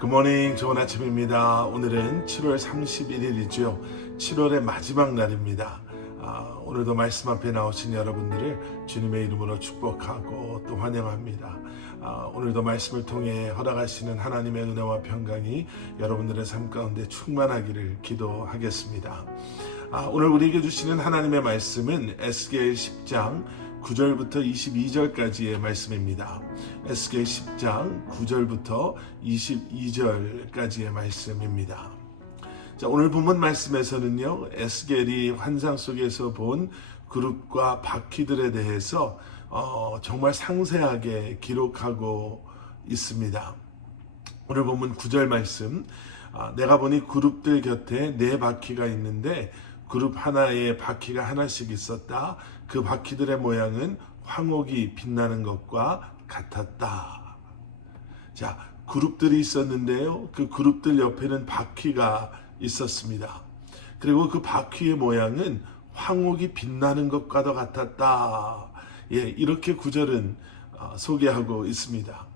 굿모닝, 좋은 아침입니다. 오늘은 7월 31일이죠. 7월의 마지막 날입니다. 오늘도 말씀 앞에 나오신 여러분들을 주님의 이름으로 축복하고 또 환영합니다. 오늘도 말씀을 통해 허락하시는 하나님의 은혜와 평강이 여러분들의 삶 가운데 충만하기를 기도하겠습니다. 오늘 우리에게 주시는 하나님의 말씀은 에스겔 10장 9절부터 22절까지의 말씀입니다. 에스겔 10장 9절부터 22절까지의 말씀입니다. 자, 오늘 본문 말씀에서는요, 에스겔이 환상 속에서 본 그룹과 바퀴들에 대해서 정말 상세하게 기록하고 있습니다. 오늘 본문 9절 말씀, 내가 보니 그룹들 곁에 4바퀴가 있는데 그룹 하나에 바퀴가 하나씩 있었다. 그 바퀴들의 모양은 황옥이 빛나는 것과 같았다. 자, 그룹들이 있었는데요. 그 그룹들 옆에는 바퀴가 있었습니다. 그리고 그 바퀴의 모양은 황옥이 빛나는 것과도 같았다. 이렇게 9절은 소개하고 있습니다.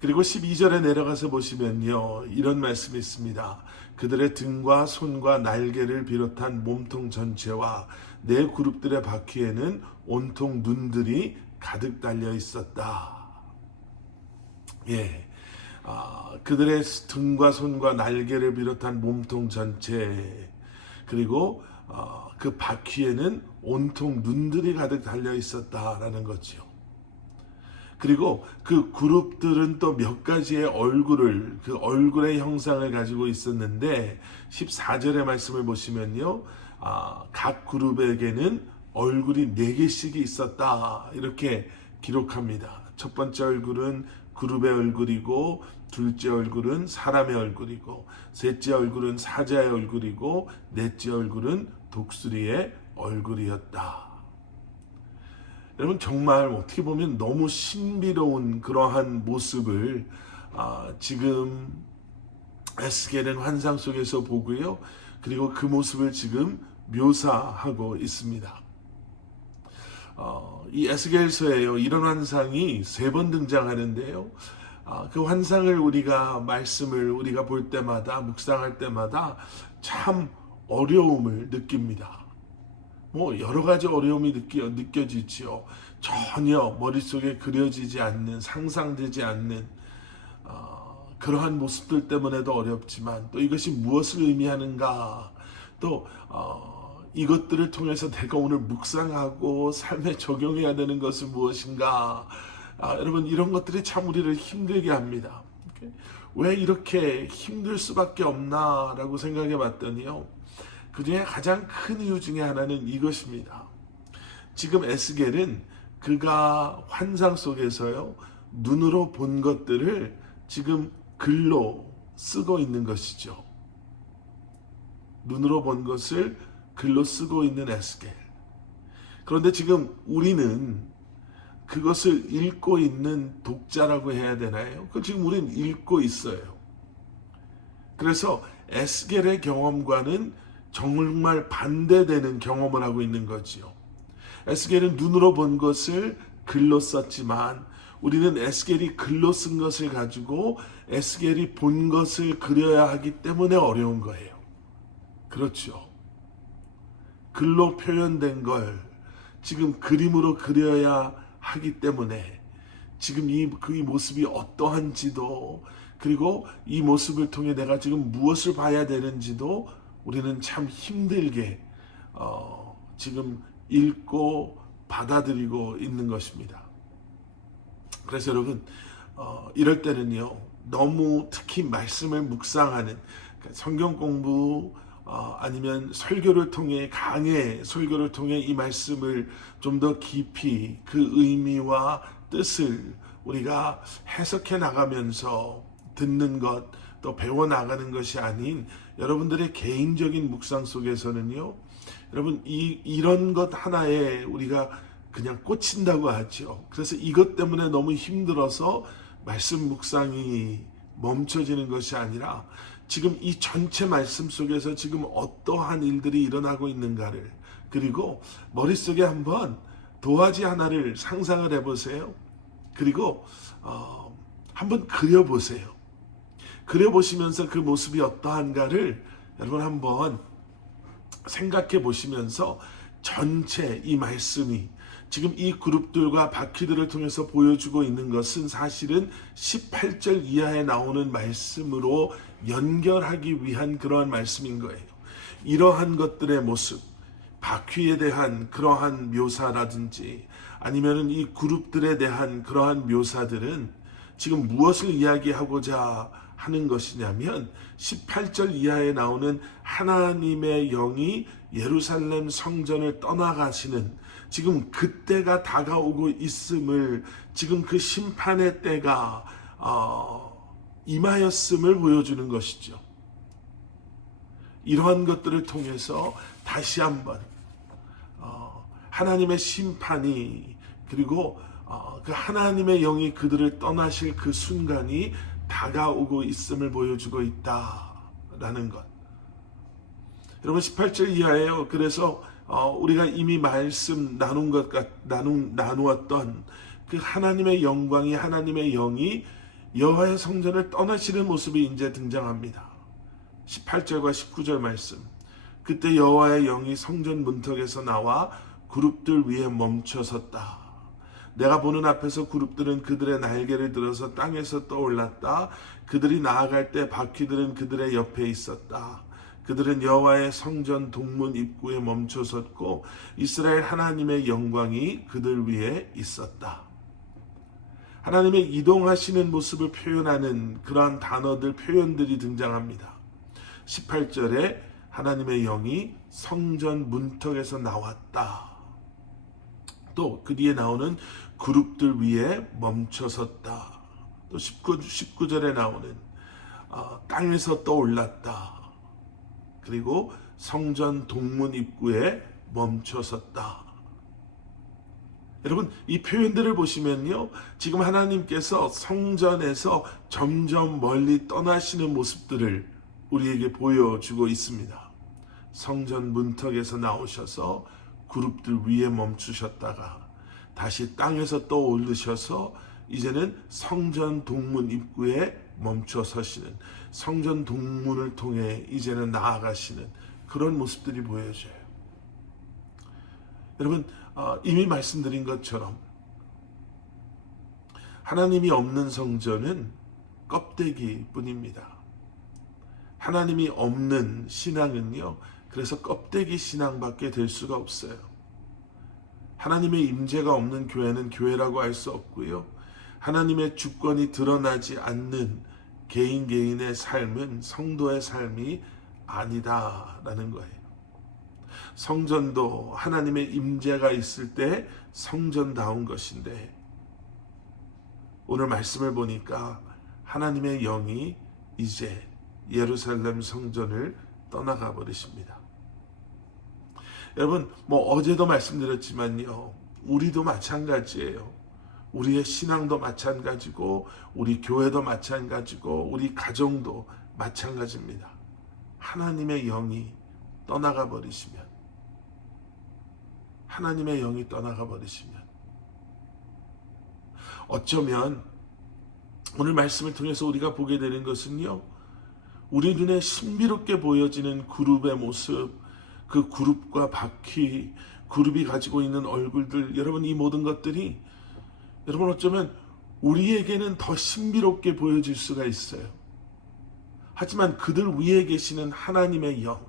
그리고 12절에 내려가서 보시면요, 이런 말씀이 있습니다. 그들의 등과 손과 날개를 비롯한 몸통 전체와 4그룹들의 바퀴에는 온통 눈들이 가득 달려 있었다. 그들의 등과 손과 날개를 비롯한 몸통 전체, 그리고 그 바퀴에는 온통 눈들이 가득 달려 있었다라는 거죠. 그리고 그 그룹들은 또 몇 가지의 그 얼굴의 형상을 가지고 있었는데 14절의 말씀을 보시면요, 각 그룹에게는 얼굴이 4개씩이 있었다, 이렇게 기록합니다. 첫 번째 얼굴은 그룹의 얼굴이고, 둘째 얼굴은 사람의 얼굴이고, 셋째 얼굴은 사자의 얼굴이고, 넷째 얼굴은 독수리의 얼굴이었다. 여러분, 정말 어떻게 보면 너무 신비로운 그러한 모습을 지금 에스겔은 환상 속에서 보고요. 그리고 그 모습을 지금 묘사하고 있습니다. 이 에스겔서에요, 이런 환상이 3번 등장하는데요. 그 환상을 말씀을 우리가 볼 때마다, 묵상할 때마다 참 어려움을 느낍니다. 여러 가지 어려움이 느껴지지요. 전혀 머릿속에 그려지지 않는, 상상되지 않는 그러한 모습들 때문에도 어렵지만, 또 이것이 무엇을 의미하는가, 또 이것들을 통해서 내가 오늘 묵상하고 삶에 적용해야 되는 것은 무엇인가. 여러분, 이런 것들이 참 우리를 힘들게 합니다. 왜 이렇게 힘들 수밖에 없나 라고 생각해 봤더니요, 그 중에 가장 큰 이유 중에 하나는 이것입니다. 지금 에스겔은 그가 환상 속에서요, 눈으로 본 것들을 지금 글로 쓰고 있는 것이죠. 눈으로 본 것을 글로 쓰고 있는 에스겔. 그런데 지금 우리는 그것을 읽고 있는 독자라고 해야 되나요? 지금 우리는 읽고 있어요. 그래서 에스겔의 경험과는 정말 반대되는 경험을 하고 있는 거지요. 에스겔은 눈으로 본 것을 글로 썼지만, 우리는 에스겔이 글로 쓴 것을 가지고 에스겔이 본 것을 그려야 하기 때문에 어려운 거예요. 그렇죠. 글로 표현된 걸 지금 그림으로 그려야 하기 때문에 지금 이 모습이 어떠한지도, 그리고 이 모습을 통해 내가 지금 무엇을 봐야 되는지도 우리는 참 힘들게 지금 읽고 받아들이고 있는 것입니다. 그래서 여러분, 이럴 때는요, 너무 특히 말씀을 묵상하는, 성경 공부 아니면 설교를 통해, 강의 설교를 통해 이 말씀을 좀 더 깊이 그 의미와 뜻을 우리가 해석해 나가면서 듣는 것, 또 배워나가는 것이 아닌 여러분들의 개인적인 묵상 속에서는요, 여러분, 이런 것 하나에 우리가 그냥 꽂힌다고 하죠. 그래서 이것 때문에 너무 힘들어서 말씀 묵상이 멈춰지는 것이 아니라, 지금 이 전체 말씀 속에서 지금 어떠한 일들이 일어나고 있는가를, 그리고 머릿속에 한번 도화지 하나를 상상을 해보세요. 그리고 한번 그려보세요. 그려보시면서 그 모습이 어떠한가를 여러분 한번 생각해 보시면서 전체 이 말씀이 지금 이 그룹들과 바퀴들을 통해서 보여주고 있는 것은 사실은 18절 이하에 나오는 말씀으로 연결하기 위한 그러한 말씀인 거예요. 이러한 것들의 모습, 바퀴에 대한 그러한 묘사라든지 아니면은 이 그룹들에 대한 그러한 묘사들은 지금 무엇을 이야기하고자 하는 것이냐면 18절 이하에 나오는 하나님의 영이 예루살렘 성전을 떠나가시는 지금 그때가 다가오고 있음을, 지금 그 심판의 때가 임하였음을 보여주는 것이죠. 이러한 것들을 통해서 다시 한번 하나님의 심판이, 그리고 그 하나님의 영이 그들을 떠나실 그 순간이 다가오고 있음을 보여주고 있다라는 것. 여러분 18절 이하에요. 그래서 우리가 이미 말씀 나누었던 그 하나님의 영광이, 하나님의 영이 여호와의 성전을 떠나시는 모습이 이제 등장합니다. 18절과 19절 말씀. 그때 여호와의 영이 성전 문턱에서 나와 그룹들 위에 멈춰섰다. 내가 보는 앞에서 그룹들은 그들의 날개를 들어서 땅에서 떠올랐다. 그들이 나아갈 때 바퀴들은 그들의 옆에 있었다. 그들은 여호와의 성전 동문 입구에 멈춰섰고 이스라엘 하나님의 영광이 그들 위에 있었다. 하나님의 이동하시는 모습을 표현하는 그러한 단어들, 표현들이 등장합니다. 18절에 하나님의 영이 성전 문턱에서 나왔다. 또 그 뒤에 나오는 그룹들 위에 멈춰섰다. 또 19절에 나오는 땅에서 떠올랐다. 그리고 성전 동문 입구에 멈춰섰다. 여러분 이 표현들을 보시면요, 지금 하나님께서 성전에서 점점 멀리 떠나시는 모습들을 우리에게 보여주고 있습니다. 성전 문턱에서 나오셔서 그룹들 위에 멈추셨다가 다시 땅에서 떠오르셔서 이제는 성전 동문 입구에 멈춰 서시는, 성전 동문을 통해 이제는 나아가시는 그런 모습들이 보여져요. 여러분 이미 말씀드린 것처럼 하나님이 없는 성전은 껍데기뿐입니다. 하나님이 없는 신앙은요, 그래서 껍데기 신앙밖에 될 수가 없어요. 하나님의 임재가 없는 교회는 교회라고 할 수 없고요. 하나님의 주권이 드러나지 않는 개인의 삶은 성도의 삶이 아니다라는 거예요. 성전도 하나님의 임재가 있을 때 성전다운 것인데, 오늘 말씀을 보니까 하나님의 영이 이제 예루살렘 성전을 떠나가 버리십니다. 여러분 어제도 말씀드렸지만요, 우리도 마찬가지예요. 우리의 신앙도 마찬가지고 우리 교회도 마찬가지고 우리 가정도 마찬가지입니다. 하나님의 영이 떠나가 버리시면, 하나님의 영이 떠나가 버리시면 어쩌면 오늘 말씀을 통해서 우리가 보게 되는 것은요, 우리 눈에 신비롭게 보여지는 그룹의 모습, 그 그룹과 바퀴, 그룹이 가지고 있는 얼굴들, 여러분 이 모든 것들이 여러분 어쩌면 우리에게는 더 신비롭게 보여질 수가 있어요. 하지만 그들 위에 계시는 하나님의 영,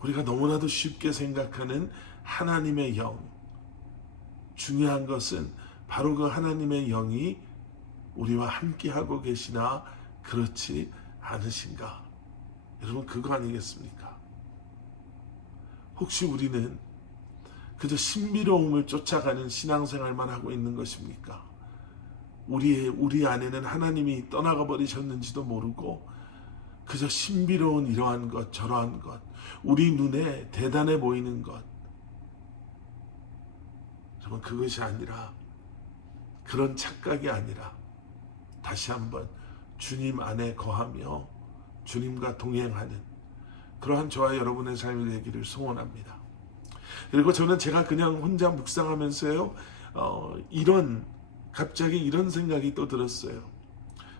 우리가 너무나도 쉽게 생각하는 하나님의 영, 중요한 것은 바로 그 하나님의 영이 우리와 함께하고 계시나 그렇지 않으신가? 여러분 그거 아니겠습니까? 혹시 우리는 그저 신비로움을 쫓아가는 신앙생활만 하고 있는 것입니까? 우리 안에는 하나님이 떠나가 버리셨는지도 모르고 그저 신비로운 이러한 것 저러한 것, 우리 눈에 대단해 보이는 것, 여러분 그것이 아니라, 그런 착각이 아니라 다시 한번 주님 안에 거하며 주님과 동행하는 그러한 저와 여러분의 삶이 되기를 소원합니다. 그리고 저는 제가 그냥 혼자 묵상하면서요, 갑자기 이런 생각이 또 들었어요.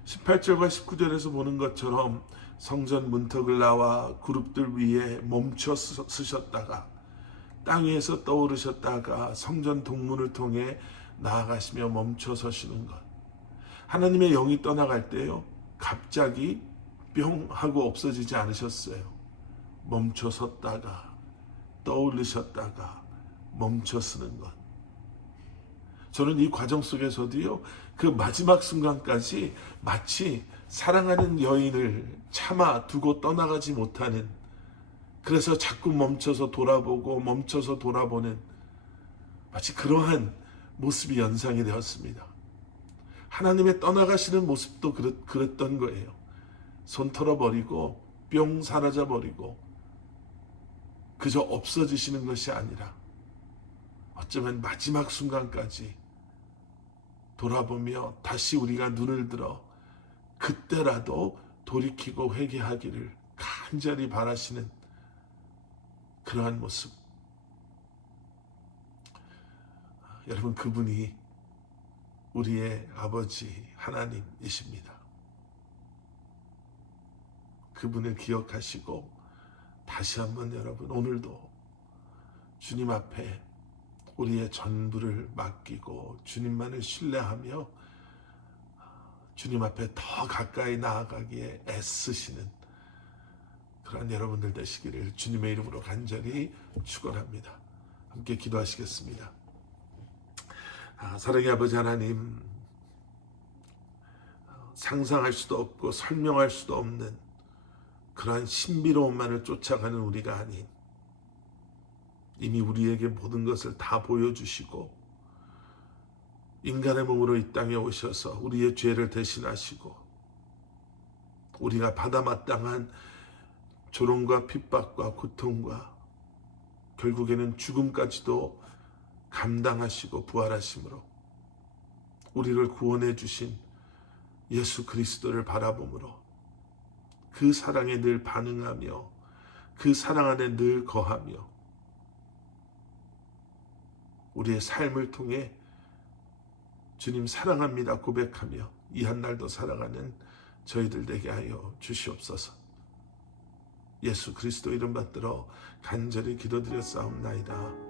18절과 19절에서 보는 것처럼 성전 문턱을 나와 그룹들 위에 멈춰 서셨다가 땅 위에서 떠오르셨다가 성전 동문을 통해 나아가시며 멈춰 서시는 것. 하나님의 영이 떠나갈 때요, 갑자기 뿅 하고 없어지지 않으셨어요. 멈춰 섰다가 떠올리셨다가 멈춰 서는 것. 저는 이 과정 속에서도요, 그 마지막 순간까지 마치 사랑하는 여인을 참아 두고 떠나가지 못하는, 그래서 자꾸 멈춰서 돌아보고 멈춰서 돌아보는 마치 그러한 모습이 연상이 되었습니다. 하나님의 떠나가시는 모습도 그랬던 거예요. 손 털어버리고 뿅 사라져버리고 그저 없어지시는 것이 아니라 어쩌면 마지막 순간까지 돌아보며 다시 우리가 눈을 들어 그때라도 돌이키고 회개하기를 간절히 바라시는 그러한 모습. 여러분, 그분이 우리의 아버지 하나님이십니다. 그분을 기억하시고 다시 한번 여러분, 오늘도 주님 앞에 우리의 전부를 맡기고 주님만을 신뢰하며 주님 앞에 더 가까이 나아가기에 애쓰시는 그런 여러분들 되시기를 주님의 이름으로 간절히 축원합니다. 함께 기도하시겠습니다. 사랑의 아버지 하나님, 상상할 수도 없고 설명할 수도 없는 그러한 신비로움만을 쫓아가는 우리가 아닌, 이미 우리에게 모든 것을 다 보여주시고 인간의 몸으로 이 땅에 오셔서 우리의 죄를 대신하시고 우리가 받아 마땅한 조롱과 핍박과 고통과 결국에는 죽음까지도 감당하시고 부활하심으로 우리를 구원해 주신 예수 그리스도를 바라보므로 그 사랑에 늘 반응하며 그 사랑 안에 늘 거하며 우리의 삶을 통해 주님 사랑합니다 고백하며 이 한날도 살아가는 저희들 되게 하여 주시옵소서. 예수 그리스도 이름 받들어 간절히 기도드렸사옵나이다.